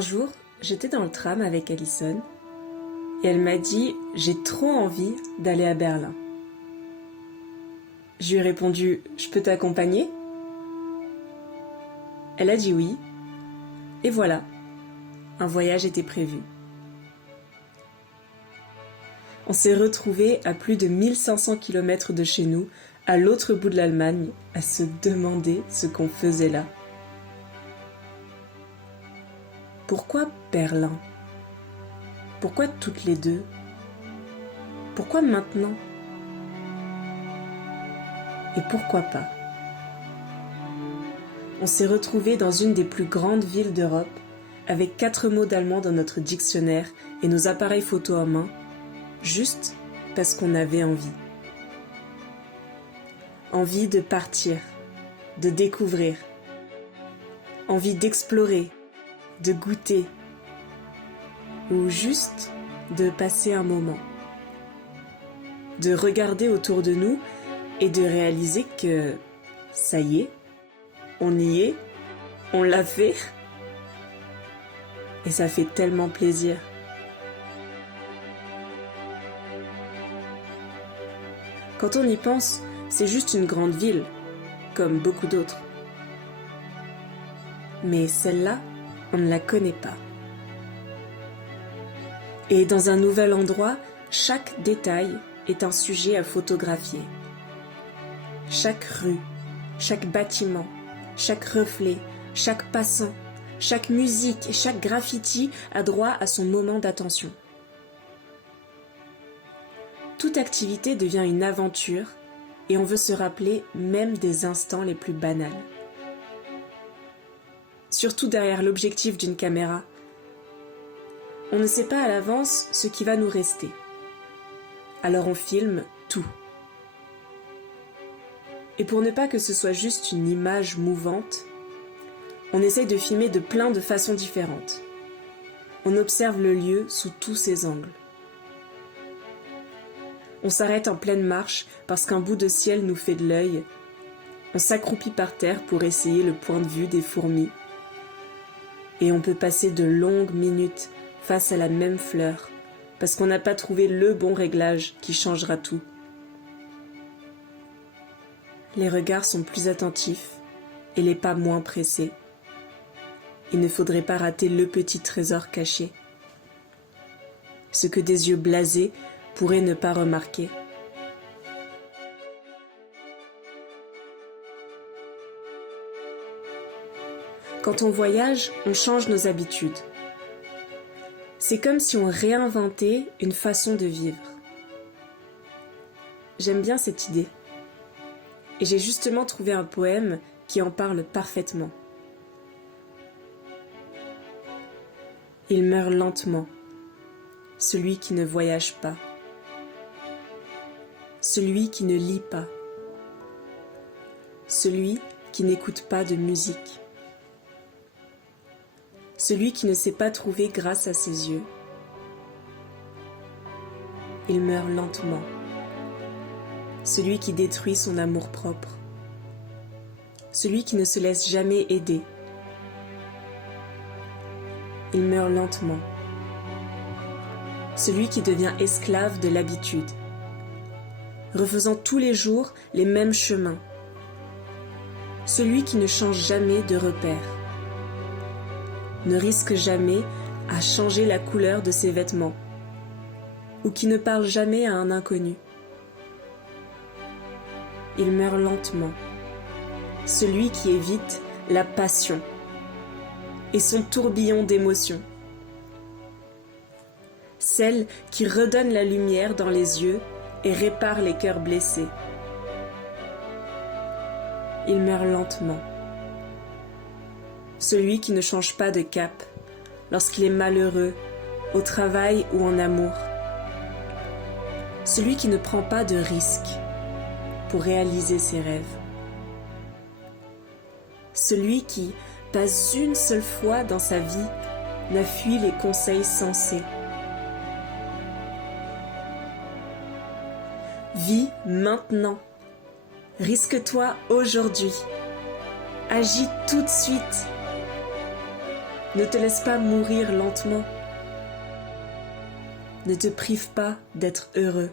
Un jour, j'étais dans le tram avec Alison et elle m'a dit « J'ai trop envie d'aller à Berlin ». Je lui ai répondu « Je peux t'accompagner ?» Elle a dit oui, et voilà, un voyage était prévu. On s'est retrouvés à plus de 1500 km de chez nous, à l'autre bout de l'Allemagne, à se demander ce qu'on faisait là. Pourquoi Berlin? Pourquoi toutes les deux? Pourquoi maintenant? Et pourquoi pas? On s'est retrouvés dans une des plus grandes villes d'Europe, avec 4 mots d'allemand dans notre dictionnaire et nos appareils photo en main, juste parce qu'on avait envie. Envie de partir, de découvrir, envie d'explorer, de goûter, ou juste de passer un moment, de regarder autour de nous et de réaliser que ça y est, on y est, on l'a fait, et ça fait tellement plaisir. Quand on y pense, c'est juste une grande ville, comme beaucoup d'autres. Mais celle-là, on ne la connaît pas. Et dans un nouvel endroit, chaque détail est un sujet à photographier. Chaque rue, chaque bâtiment, chaque reflet, chaque passant, chaque musique et chaque graffiti a droit à son moment d'attention. Toute activité devient une aventure et on veut se rappeler même des instants les plus banals. Surtout derrière l'objectif d'une caméra. On ne sait pas à l'avance ce qui va nous rester. Alors on filme tout. Et pour ne pas que ce soit juste une image mouvante, on essaye de filmer de plein de façons différentes. On observe le lieu sous tous ses angles. On s'arrête en pleine marche parce qu'un bout de ciel nous fait de l'œil. On s'accroupit par terre pour essayer le point de vue des fourmis. Et on peut passer de longues minutes face à la même fleur parce qu'on n'a pas trouvé le bon réglage qui changera tout. Les regards sont plus attentifs et les pas moins pressés. Il ne faudrait pas rater le petit trésor caché. Ce que des yeux blasés pourraient ne pas remarquer. Quand on voyage, on change nos habitudes. C'est comme si on réinventait une façon de vivre. J'aime bien cette idée. Et j'ai justement trouvé un poème qui en parle parfaitement. Il meurt lentement, celui qui ne voyage pas, celui qui ne lit pas, celui qui n'écoute pas de musique, celui qui ne s'est pas trouvé grâce à ses yeux. Il meurt lentement, celui qui détruit son amour-propre, celui qui ne se laisse jamais aider. Il meurt lentement, celui qui devient esclave de l'habitude, refaisant tous les jours les mêmes chemins, celui qui ne change jamais de repère, ne risque jamais à changer la couleur de ses vêtements, ou qui ne parle jamais à un inconnu. Il meurt lentement, celui qui évite la passion et son tourbillon d'émotions, celle qui redonne la lumière dans les yeux et répare les cœurs blessés. Il meurt lentement, celui qui ne change pas de cap lorsqu'il est malheureux, au travail ou en amour, celui qui ne prend pas de risques pour réaliser ses rêves, celui qui, pas une seule fois dans sa vie, n'a fui les conseils sensés. Vis maintenant. Risque-toi aujourd'hui. Agis tout de suite. Ne te laisse pas mourir lentement. Ne te prive pas d'être heureux.